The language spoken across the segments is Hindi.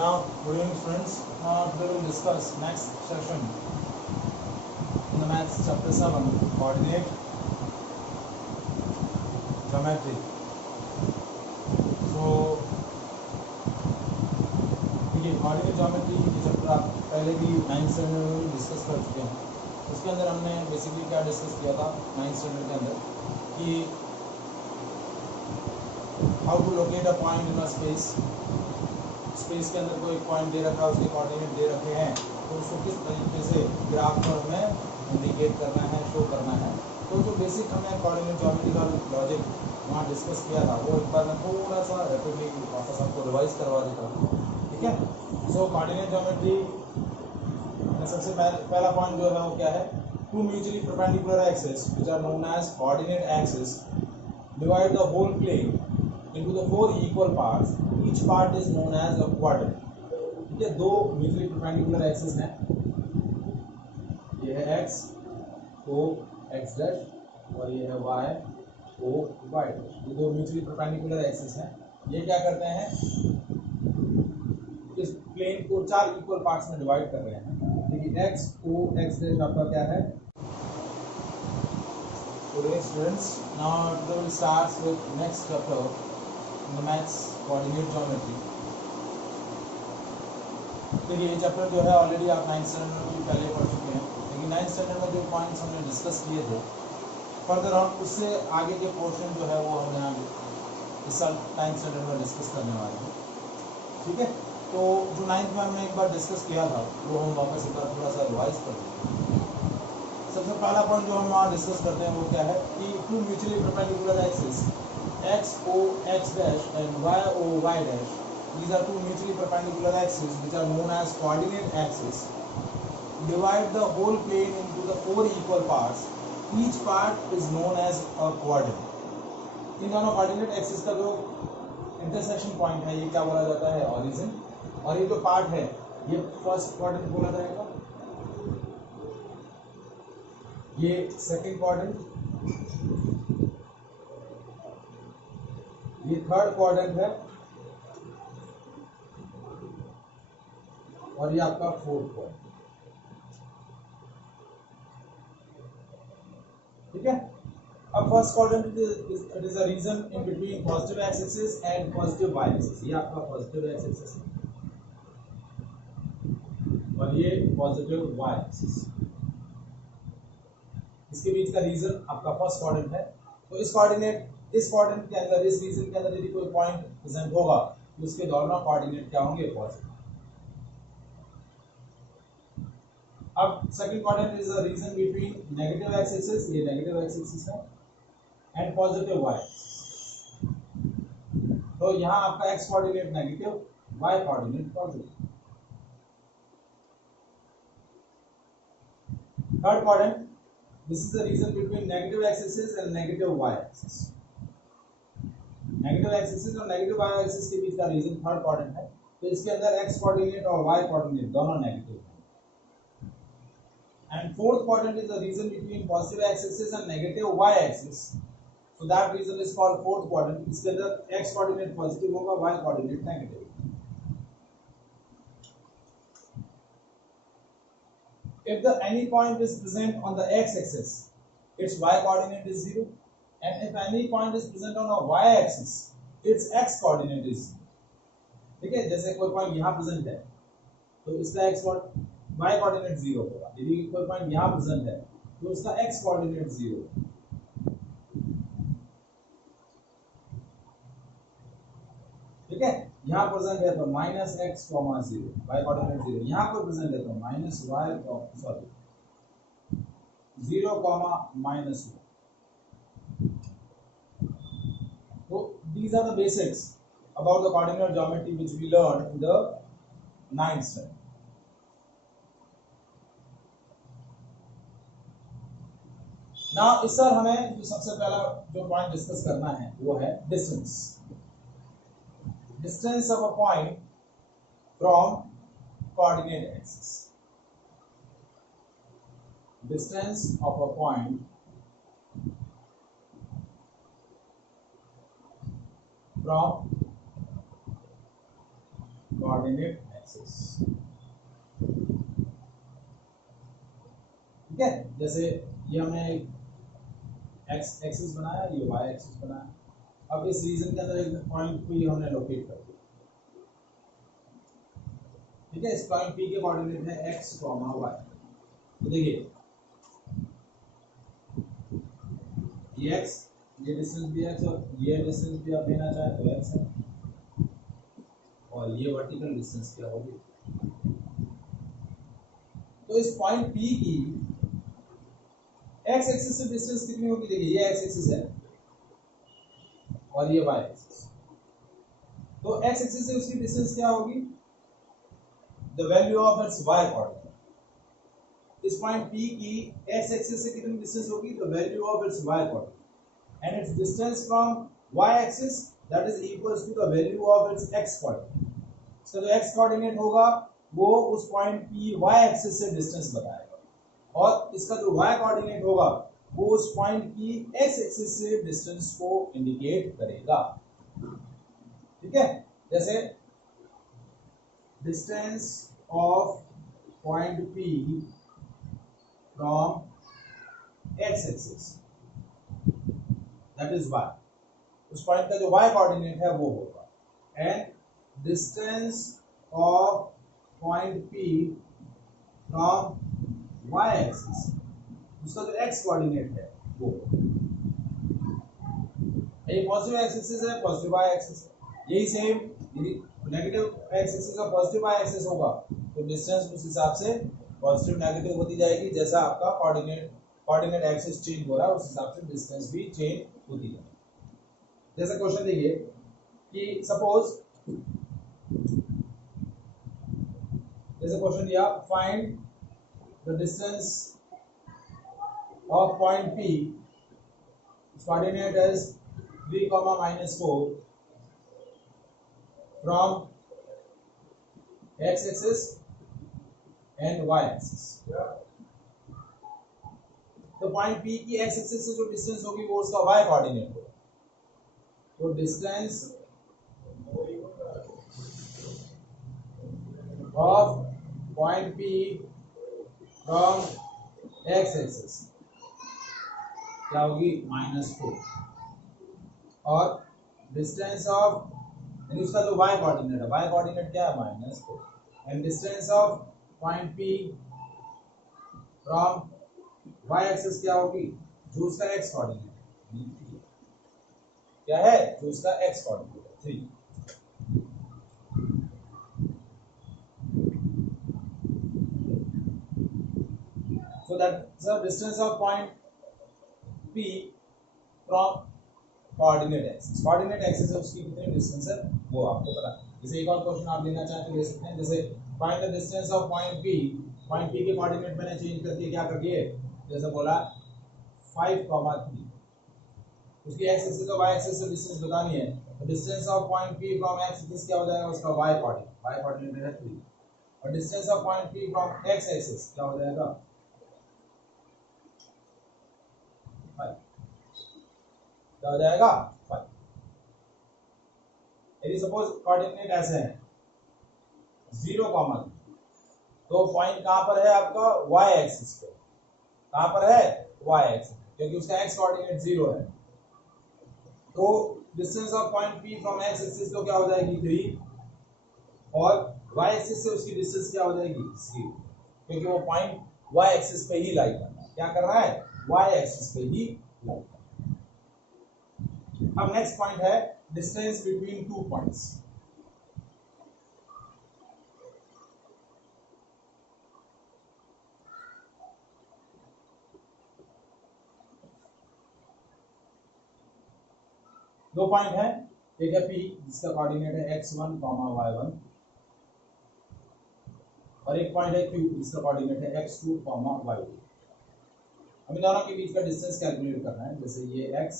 Now, good evening friends. Now we will discuss next session in the maths chapter 7, coordinate geometry. So, देखिए coordinate geometry ये चैप्टर आप पहले भी 9th स्टैंडर्ड में डिस्कस कर चुके हैं. उसके अंदर हमने बेसिकली क्या डिस्कस किया था 9th स्टैंडर्ड के अंदर कि how to locate a point in a space. Space के अंदर कोई पॉइंट दे रखा है, उसके कोऑर्डिनेट दे रखे हैं, तो उसको किस तरीके से ग्राफ पर हमें इंडिकेट करना है, शो करना है. तो जो बेसिक हमने कोऑर्डिनेट ज्योमेट्रिकल लॉजिक वहाँ डिस्कस किया था वो एक बार मैं थोड़ा सा रैपिडली वापस आपको रिवाइज करवा देता हूँ. ठीक है. सो कोऑर्डिनेट ज्योमेट्री में सबसे पहला पॉइंट जो है वो क्या है, two mutually perpendicular axis which are known as coordinate axis divide the whole plane into the four equal parts. Each part is known as a quadrant. ठीक है, दो म्यूचुअली परपेंडिकुलर एक्सिस हैं, ये है x o x डैश और ये है y o y डैश. ये दो म्यूचुअली परपेंडिकुलर एक्सिस हैं. ये क्या करते हैं, इस प्लेन को चार इक्वल पार्ट्स में डिवाइड कर रहे हैं. देखिए x o x डैश आपका क्या है. Today students, now we will start with next chapter in the maths coordinate geometry. देखिए ये चैप्टर जो है ऑलरेडी आप 9th स्टैंडर्ड में भी पहले पढ़ चुके हैं, लेकिन 9th स्टैंडर्ड में जो पॉइंट्स हमने डिस्कस किए थे फर्दर ऑन उससे आगे के पोर्शन जो है वो हम यहाँ इस साल 9th स्टैंडर्ड में डिस्कस करने वाले हैं. ठीक है. तो जो 9th में हमने एक बार डिस्कस किया था वो हम वापस एक बार थोड़ा सा रिवाइज कर देते हैं. सबसे पहला पॉइंट जो हम वहाँ डिस्कस करते हैं वो क्या है कि to mutually perpendicular axis x o x dash and y o y dash, these are two mutually perpendicular axes which are known as coordinate axes, divide the whole plane into the four equal parts. Each part is known as a quadrant. इन दोनों कोऑर्डिनेट एक्सिस का जो इंटरसेक्शन पॉइंट है ये क्या बोला जाता है, ऑरिजिन. और ये जो पार्ट है ये फर्स्ट क्वाड्रेंट बोला जाएगा, ये सेकंड क्वाड्रेंट, ये थर्ड क्वाड्रेंट है और ये आपका फोर्थ क्वाड्रेंट. ठीक है. अब first quadrant it is a region in between positive axis and positive Y axis. ये आपका पॉजिटिव एक्स एक्सिस है और ये पॉजिटिव वाई एक्सिस. इसके बीच का रीजन आपका फर्स्ट क्वाड्रेंट है. तो इस क्वाड्रेंट के अंदर, इस रीजन के अंदर यदि कोई पॉइंट प्रेजेंट होगा तो उसके दोनों कोऑर्डिनेट क्या होंगे, पॉजिटिव. अब second quadrant is a region between negative X axis, ये नेगेटिव एक्स एक्सिस है, एंड पॉजिटिव वाई. तो यहाँ आपका X coordinate negative, Y coordinate positive. Third quadrant, this is the reason between negative x-axis and negative y-axis. Negative axis और नेगेटिव वाई एक्सिस के बीच का रीजन थर्ड क्वाड्रेंट है. तो इसके अंदर एक्स कोऑर्डिनेट और वाई कोऑर्डिनेट दोनों नेगेटिव हैं. And fourth quadrant is the region between positive x axis and negative y axis. So that region is called fourth quadrant. इसके अंदर एक्स कोऑर्डिनेट पॉजिटिव होगा, y coordinate negative. If the any point is present on the x-axis, its y-coordinate is 0, and if any point is present on a y-axis, its x-coordinate is 0. ठीक है. जैसे कोई पॉइंट यहाँ प्रेजेंट है तो इसका y-coordinate 0 होगा. यदि कोई पॉइंट यहाँ प्रेजेंट है तो उसका x-coordinate 0. ठीक है. यहाँ प्रेजेंट है तो minus x comma 0, y coordinate 0. यहाँ पर प्रेजेंट है तो minus y sorry 0 comma minus 1. तो these are the basics about the coordinate geometry which we learned in the 9th standard. Now इस सर हमें जो सबसे पहला जो पॉइंट डिस्कस करना है वो है distance. Distance of a point from coordinate axis. Distance of a point from coordinate axis. ठीक है, जैसे ये हमने एक्स एक्सिस बनाया, ये वाई एक्सिस बनाया। अब इस रीजन के अंदर एक पॉइंट पी हमने लोकेट कर दिया। ठीक है, इस पॉइंट पी के कोऑर्डिनेट है एक्स कॉमा वाई। तो देखिए ये एक्स, ये डिस्टेंस भी एक्स और ये डिस्टेंस भी आप लेना चाहें तो एक्स है, और ये वर्टिकल डिस्टेंस क्या होगी। तो इस पॉइंट पी की एक्स एक्सिस से डिस्टेंस कितनी होगी, देखिए ये एक्स एक्सिस है और ये वाई एक्सिस। तो एक्स एक्सिस से उसकी डिस्टेंस क्या होगी, the value of its y coordinate. इस पॉइंट पी की एक्स एक्सिस से कितनी डिस्टेंस होगी, the value of its y coordinate, and its distance from y-axis that is equals to the value of its x coordinate. इसका जो x coordinate होगा वो उस पॉइंट p y-axis से डिस्टेंस बताएगा, और इसका जो y coordinate होगा वो उस पॉइंट की x-axis से डिस्टेंस को इंडिकेट करेगा। ठीक है, जैसे distance of point p from x-axis that is y, उस पॉइंट का जो y कोऑर्डिनेट है वो होगा, and distance of point p from y axis, उसका जो x कोऑर्डिनेट है वो, ये पॉजिटिव x एक्सिस है, पॉजिटिव y एक्सिस है। यही सेम यदि नेगेटिव x एक्सिस का पॉजिटिव y एक्सिस होगा तो डिस्टेंस उस हिसाब से पॉजिटिव नेगेटिव होती जाएगी, जैसा आपका कोऑर्डिनेट एक्सिस चेंज हो रहा है उस हिसाब से डिस्टेंस भी चेंज होती है। जैसे क्वेश्चन देखिए कि सपोज जैसे क्वेश्चन दिया, find the distance of point P, coordinate is 3, -4 from x axis and y axis. तो पॉइंट P की x एक्सिस से जो डिस्टेंस होगी वो उसका y कोऑर्डिनेट होगा। तो distance of point P from x axis क्या होगी, -4, और डिस्टेंस ऑफ यानी उसका जो y कोऑर्डिनेट है, y कोऑर्डिनेट क्या है, -4, and distance of point P from y axis क्या होगी, जो उसका x कोऑर्डिनेट है, क्या है, जो उसका x कोऑर्डिनेट है 3। So that's the distance of point P from coordinate axis. Coordinate axis है उसकी कितनी डिस्टेंस है वो आपको पता है। जैसे एक और क्वेश्चन आप लेना चाहें तो ले सकते हैं, जैसे find the distance of point P, point P के कोऑर्डिनेट मैंने चेंज करके क्या कर दिए, जैसे बोला 5,3, उसकी x एक्सिस और y एक्सिस से डिस्टेंस बतानी है, तो distance of point P from x axis क्या हो जाएगा, उसका y कोऑर्डिनेट है 3, और distance of point P from x axis क्या हो जाएगा 5, क्या हो जाएगा 5। यदि सपोज कोऑर्डिनेट ऐसे हैं 0, तो पॉइंट कहां पर है आपका, y एक्सिस पे, कहां पर है, y एक्सिस, क्योंकि उसका x कोऑर्डिनेट 0 है। तो distance of point P from x axis तो क्या हो जाएगी 3, और y एक्सिस से उसकी डिस्टेंस क्या हो जाएगी 0, क्योंकि वो पॉइंट y एक्सिस पे ही लाई कर रहा है, क्या कर रहा है, y एक्सिस पे ही लाई कर रहा है। अब नेक्स्ट पॉइंट है डिस्टेंस बिटवीन 2 पॉइंट्स। दो पॉइंट है, एक है P जिसका कोऑर्डिनेट है x1, y1, और एक पॉइंट है Q जिसका कोऑर्डिनेट है x2, y2। हमें दोनों के बीच का डिस्टेंस कैलकुलेट करना है, जैसे ये x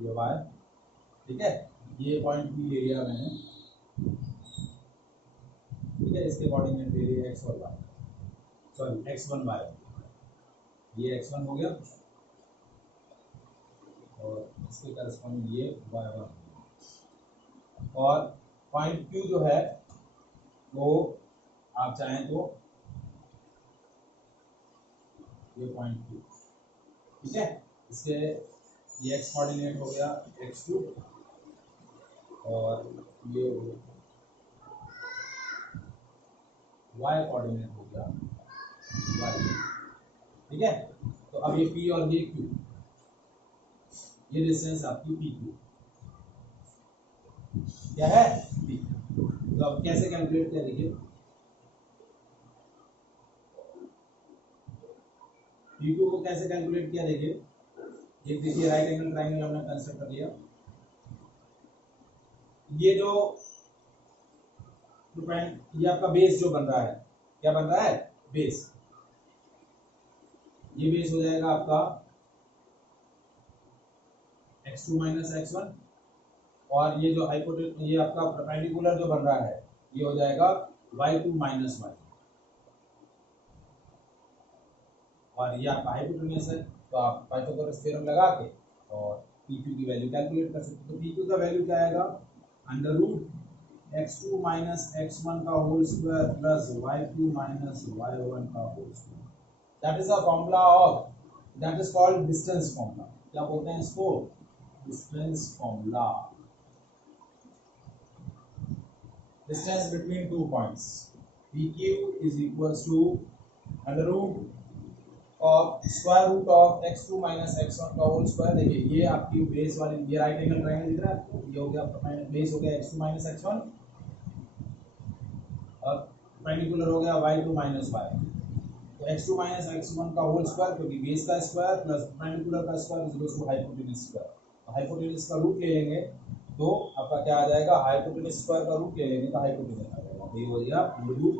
ये y, ठीक है, ये पॉइंट P ले लिया मैंने, ठीक है, इसके कोऑर्डिनेट ले लिए x और y, सॉरी x1 y1, ये x1 हो गया और इसके करस्पॉन्डिंग ये y1, और पॉइंट Q जो है तो आप चाहें तो ये पॉइंट Q, ठीक है। इसके ये x कोऑर्डिनेट हो गया x2 और ये y कोऑर्डिनेट हो गया y, ठीक है। तो अब ये P और ये Q, ये डिस्टेंस आपकी PQ क्या है P। तो अब कैसे कैलकुलेट किया देखिए, PQ को कैसे कैलकुलेट किया देखिए, ये देखिए राइट एंगल ट्रायंगल हमने कंस्ट्रक्ट कर लिया। ये जो ये आपका बेस जो बन रहा है, क्या बन रहा है बेस, ये बेस हो जाएगा आपका x2 माइनस x1 और ये जो ये आपका परपेंडिकुलर जो बन रहा है ये हो जाएगा y2 माइनस y, और ये आपका हाइपोटेन्यूज है। तो आप पाइथागोरस थ्योरम लगा के और PQ की वैल्यू कैलकुलेट कर सकते हो। तो PQ का वैल्यू क्या आएगा, under root x2 minus x1 का whole square plus y2 minus y1 का whole square. That is a formula of, that is called distance formula. क्या बोलते हैं इसको, distance formula. Distance between two points PQ is equals to under root of square root of x2 minus x1 का होल स्क्वायर। देखिए ये आपकी बेस वाली, ये राइट एंगल ट्रायंगल दिख रहा है आपको, ये हो गया आपका बेस हो गया x2 माइनस x1 और परपेंडिकुलर हो गया y2 माइनस y। तो x2 माइनस x1 का होल स्क्वायर, क्योंकि बेस का स्क्वायर प्लस परपेंडिकुलर का square is equal to hypotenuse square. तो हाइपोटेन्यूज का रूट ले लेंगे तो आपका क्या आ जाएगा, हाइपोटेन्यूज स्क्वायर का रूट ले लेंगे तो हाइपोटेन्यूज आ जाएगा। तो ये हो गया रूट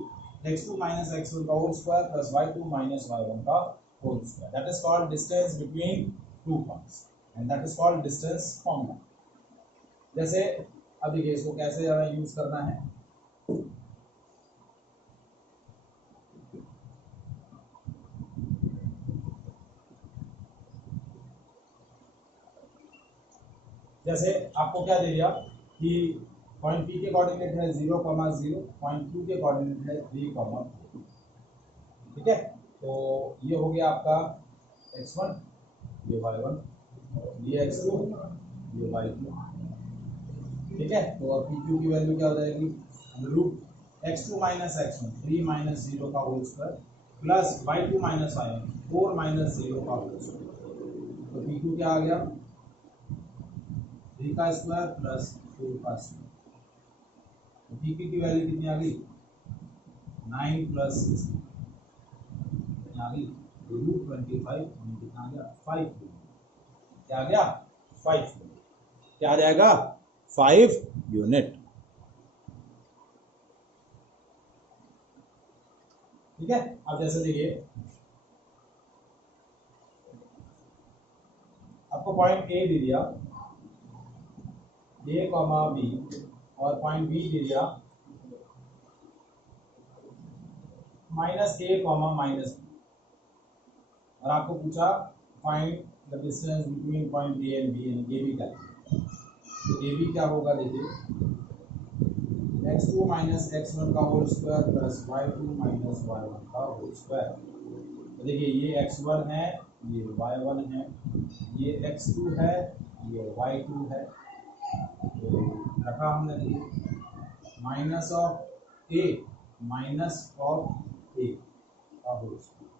x2 माइनस x1 का whole square plus y2 minus y1 का whole square. That is called distance between two points and that is called distance formula. जैसे अब देखिए इसको कैसे हमें यूज करना है। जैसे आपको क्या दे दिया कि पॉइंट P के कोऑर्डिनेट है 0, 0, पॉइंट Q के कोऑर्डिनेट है 3, ठीक है। तो ये हो गया आपका x1, ये y1, ये x2, ये y2, ठीक है। तो अब PQ की वैल्यू क्या हो जाएगी, root x2 minus x1 3 minus 0 का whole square plus y2 minus y1 4 minus 0 का होल स्क्वायर। तो PQ क्या आ गया, 3 का स्क्वायर प्लस 4 का स्क्वायर। तो PQ की वैल्यू कितनी आ गई, 9 प्लस 6 आ गई रूट 25, कितना आ गया 5। क्या आ गया 5, क्या आ जाएगा 5 यूनिट, ठीक है। अब जैसे देखिए आपको पॉइंट ए दे दिया, ए कॉमा बी, और पॉइंट बी दे दिया minus A comma minus B, और आपको पूछा find the distance between point A and B, यानी ए बी का। तो ए बी क्या होगा देखिए, x2 माइनस x1 का whole square plus y2 minus y1 का होल स्क्वायर। तो देखिए ये x1 है, ये y1 है, ये x2 है, ये y2 है। तो रखा हमने देखिए minus of A, minus of ए का whole square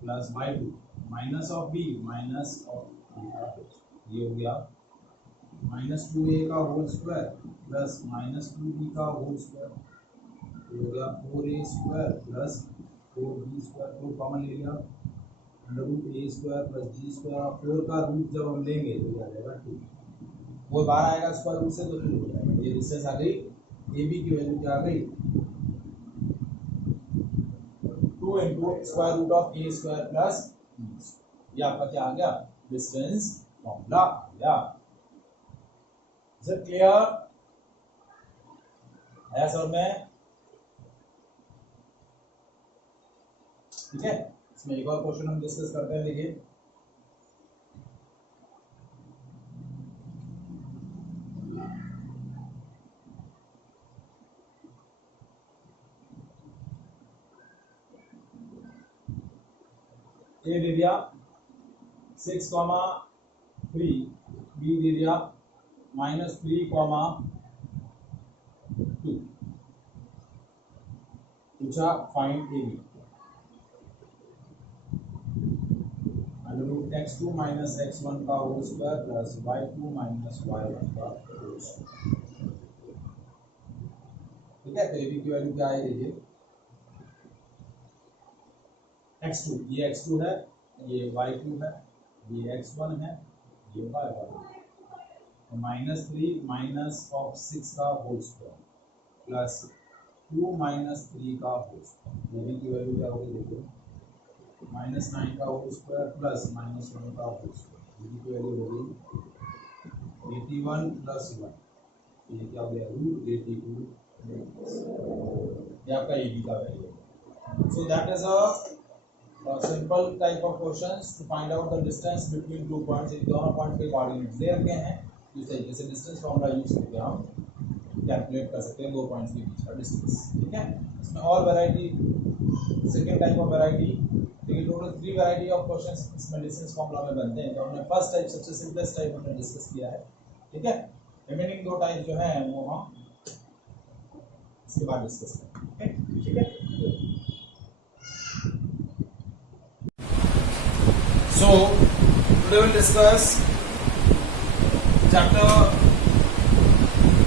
plus y2 minus of B, minus of B का होल स्क्वायर। ये हो गया -2a का होल स्क्वायर प्लस -2b का होल स्क्वायर। ये हो गया 4a square plus 4b square, 4 common ले लिया, under root a square plus g square. और 4 का रूट जब हम लेंगे तो क्या जाएगा 2, वो बाहर आएगा स्क्वायर रूट से तो 2 हो जाएगा। ये डिस्टेंस आ गई, ए बी की वैल्यू क्या आ गई 2 into square root of a square plus b। ये आपका क्या आ गया, डिस्टेंस फॉर्मूला आ गया। Is it clear? आया सर में, ठीक है। इसमें एक और क्वेश्चन हम डिस्कस करते हैं। देखिए ए दे दिया 6,3, बी दे दिया -3,2। पूछा find A B. x2 minus x1 का whole square plus y2 minus y1 का होल स्क्वायर। ठीक है, तो ए बी की वैल्यू क्या है, देखिए x2, ये x2 है, ये y2 है, ये x1 है, ये y1 है। तो -3 माइनस ऑफ 6 का होल स्क्वायर प्लस 2 माइनस 3 का होल स्क्वायर। ए बी की वैल्यू क्या होगी, देखिए -9 का होल स्क्वायर प्लस -1 का होल स्क्वायर। ए बी की वैल्यू होगी 81 प्लस 1, ये क्या हो गया √82। ये आपका ए बी का वैल्यू है। So that is a simple type of questions to find out the distance between two points. इन दोनों पॉइंट के कोऑर्डिनेट्स दे रखे हैं, इस तरीके से डिस्टेंस फॉर्मूला यूज करके हम कैलकुलेट कर सकते हैं दो पॉइंट्स के बीच का डिस्टेंस। ठीक है, इसमें और variety, second type of variety, देखिए टोटल 3 वैरायटी ऑफ क्वेश्चंस इसमें डिस्टेंस फॉर्मूला में बनते हैं। तो हमने फर्स्ट टाइप, सबसे सिंपलेस्ट टाइप हमने डिस्कस किया है। ठीक है, रिमेनिंग 2 टाइप जो है वो हम इसके बाद डिस्कस करेंगे। ठीक है, so today we'll discuss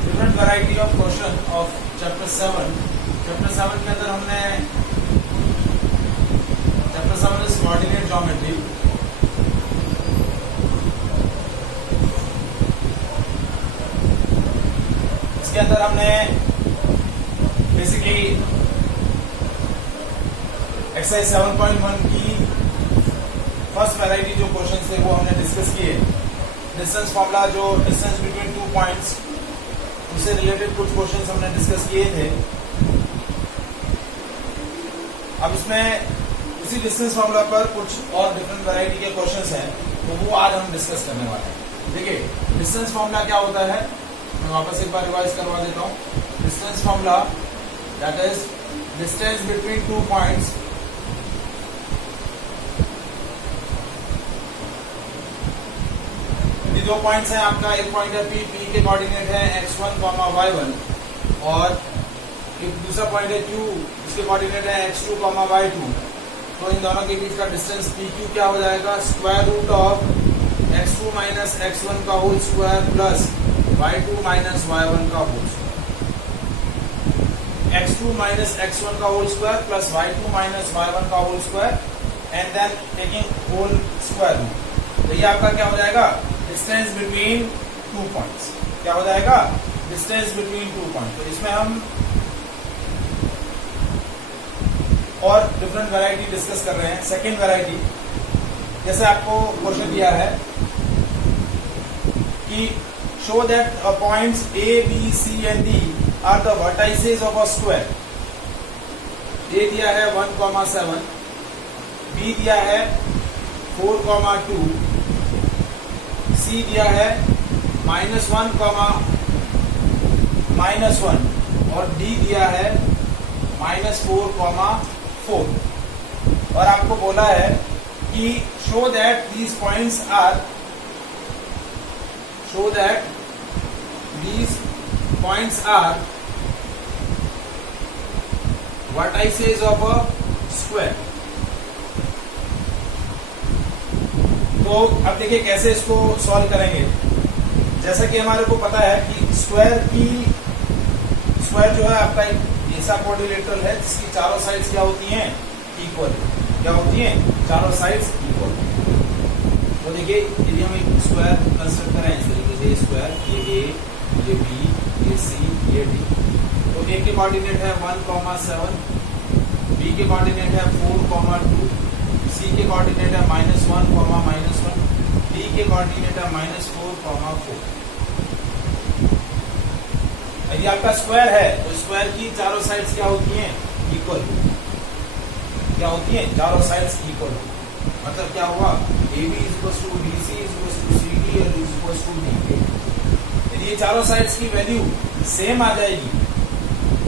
different variety of question of chapter 7 के अंदर हमने chapter 7 is coordinate geometry। इसके अंदर हमने बेसिकली एक्सरसाइज 7.1 की फर्स्ट वैरायटी जो क्वेश्चन थे वो हमने डिस्कस किए। डिस्टेंस फॉर्मूला, जो डिस्टेंस बिटवीन 2 पॉइंट्स, उससे रिलेटेड कुछ क्वेश्चंस हमने डिस्कस किए थे। अब इसमें उसी डिस्टेंस फॉर्मूला पर कुछ और डिफरेंट वैरायटी के क्वेश्चंस हैं, तो वो आज हम डिस्कस करने वाले हैं। देखिए डिस्टेंस फॉर्मूला क्या होता है, मैं वापस एक बार रिवाइज करवा देता हूँ। Distance formula that is distance between 2 points दो पॉइंट्स हैं आपका, एक पॉइंट है P के कोऑर्डिनेट है x1, y1 और एक दूसरा पॉइंट है Q, इसके कोऑर्डिनेट है x2, y2। तो इन दोनों के बीच का डिस्टेंस PQ क्या हो जाएगा, square root of x2 minus x1 का whole square plus y2 minus y1 का whole square. x2 minus x1 का whole square plus y2 minus y1 का whole square and then taking whole square root. तो ये आपका क्या हो जाएगा, डिस्टेंस बिटवीन 2 पॉइंट्स। क्या हो जाएगा, डिस्टेंस बिटवीन 2 पॉइंट। तो इसमें हम और डिफरेंट वैरायटी डिस्कस कर रहे हैं। सेकेंड वैरायटी, जैसे आपको क्वेश्चन दिया है कि show that points A, B, C and D are the vertices of a square. A दिया है 1,7, B दिया है 4,2, C दिया है -1, -1 और D दिया है -4,4। और आपको बोला है कि show that these points are vertices of a square. तो अब देखिए कैसे इसको सॉल्व करेंगे। जैसा कि हमारे को पता है कि स्क्वायर जो है आपका एक ऐसा क्वाड्रिलेटरल है जिसकी चारों साइड्स क्या होती हैं, इक्वल। क्या होती हैं, चारों साइड्स इक्वल। तो देखिए यदि हम एक स्क्वायर कंस्ट्रक्ट करें इस तरीके से, स्क्वायर ये A, ये B, ये C, ये D। तो A के कोऑर्डिनेट है 1,7, B के कोऑर्डिनेट है 4,2, C के कोऑर्डिनेट है -1, -1, D के कोऑर्डिनेट है -4,4। यदि आपका स्क्वायर है तो स्क्वायर की चारों साइड्स क्या होती हैं, इक्वल। क्या होती हैं, चारों साइड्स इक्वल। मतलब क्या हुआ, AB = BC = CD और = DA। यदि ये चारों साइड्स की वैल्यू सेम आ जाएगी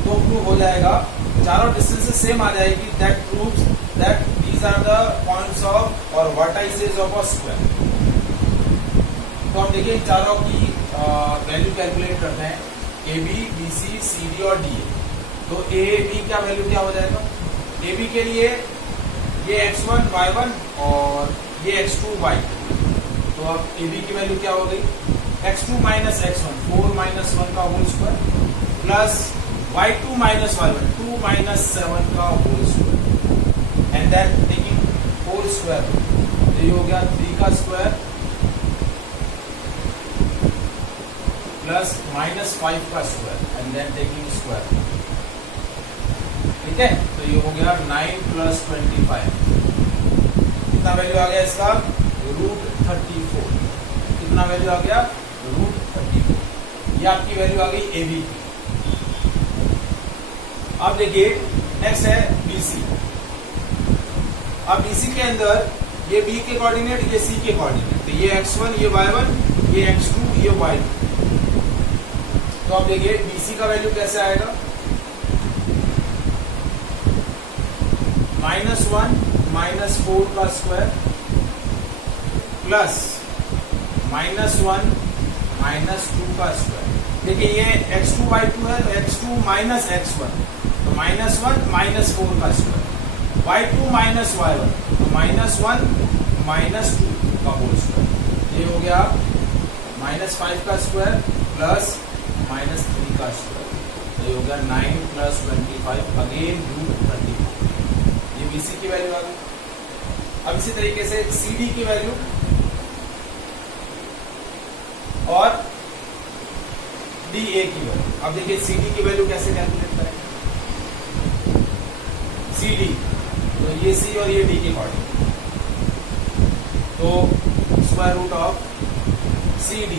तो प्रूव हो जाएगा, चारों डिस्टेंसेस सेम आ जाएगी, that proves that these are the points of or vertices of a square. तो हम देखिए चारों की वैल्यू कैलकुलेट करते हैं, A B, B C, C D और डी ए। तो ए बी का वैल्यू क्या हो जाएगा? ए बी के लिए ये x1 y1 और ये x2 y2। तो अब ए बी की वैल्यू क्या हो गई? x2 माइनस x1, 4 माइनस 1 का whole square, plus y2 minus y1, 2 minus 7 का whole square, and then taking whole square, ये हो गया 3 का स्क्वायर प्लस माइनस 5 का square and then taking square. ठीक है, तो ये हो गया 9 प्लस 25। कितना वैल्यू आ गया इसका? √34। कितना वैल्यू आ गया? √34। ये आपकी वैल्यू आ गई ए बी की। अब देखिए नेक्स्ट है बी सी। अब बी सी के अंदर ये बी के कोऑर्डिनेट, ये सी के कोऑर्डिनेट, तो ये x1, ये y1, ये x2, ये y2। तो अब देखिए BC का वैल्यू कैसे आएगा? -1 माइनस 4 का स्क्वायर प्लस -1 माइनस 2 का स्क्वायर। देखिए ये x2 y2 है, तो x2 माइनस x1, तो -1 माइनस 4 का स्क्वायर, y2 माइनस y1, तो -1 माइनस 2 का होल स्क्वायर। ये हो गया -5 का स्क्वायर प्लस -3 का स्क्वायर, तो ये हो गया 9 प्लस 25 अगेन √34। ये BC की वैल्यू आ गई। अब इसी तरीके से CD की वैल्यू और DA की वैल्यू। अब देखिए CD की वैल्यू कैसे कैलकुलेट करेंगे? CD, तो ये C और ये D के अकॉर्डिंग, तो स्क्वायर रूट ऑफ CD,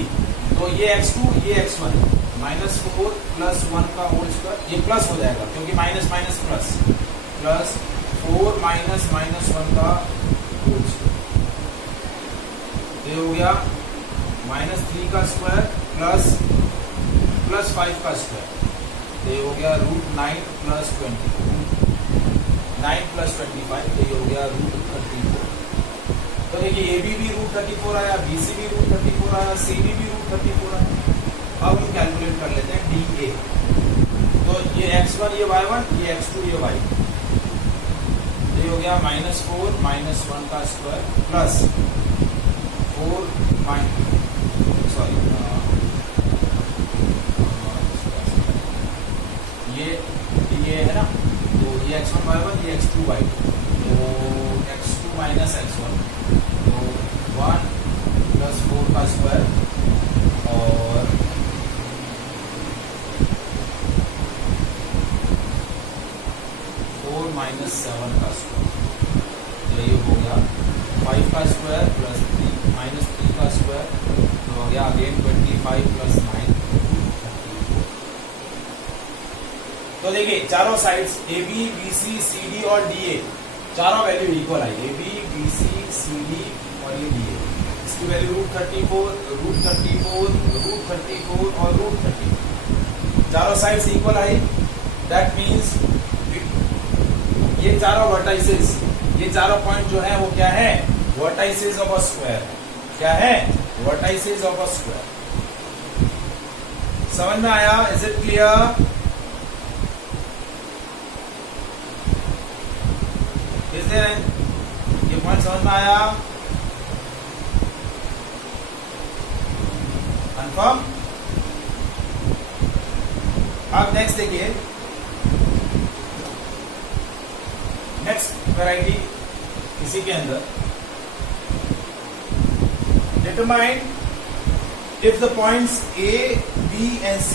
तो ये x2, ये x1, -4 प्लस 1 का होल स्क्वायर, ये प्लस हो जाएगा क्योंकि minus minus plus, plus 4 minus -1 का होल स्क्वायर, ये हो गया -3 का स्क्वायर प्लस 5 का स्क्वायर, ये हो गया √9 प्लस 20, 9 प्लस 25, ये हो गया √34। तो देखिए ए बी भी √34 आया, बी सी भी √34 आया, सी डी भी √34 आया। अब हम कैलकुलेट कर लेते हैं डी ए। तो ये x1, ये y1, ये x2, ये y2, ये हो गया -4 माइनस 1 का स्क्वायर प्लस 4 ये डी ए है ना, तो ये x1 y1, ये x2 y2, तो x2 माइनस x1, तो 1 प्लस 4 का स्क्वायर और 4 माइनस 7 का स्क्वायर, तो ये हो गया 5 का स्क्वायर प्लस 3 माइनस 3 का स्क्वायर, तो हो गया अगेन 25 प्लस 9 34। तो देखिए चारों sides A B, B C, C D और डी ए, चारों वैल्यू इक्वल आई, A B, B C, C D और ये डी ए। इसकी वैल्यू √34, √34 और √34, चारों sides equal I. That means ये चारों वर्टाइसेस, ये चारों पॉइंट जो है वो क्या है? Vertices of a square. क्या है? Vertices of a square. समझ में आया? Is it clear? Is there? ये पॉइंट समझ में आया? कंफर्म? अब नेक्स्ट देखिए, नेक्स्ट वैरायटी इसी के अंदर, determine if the points A, B and C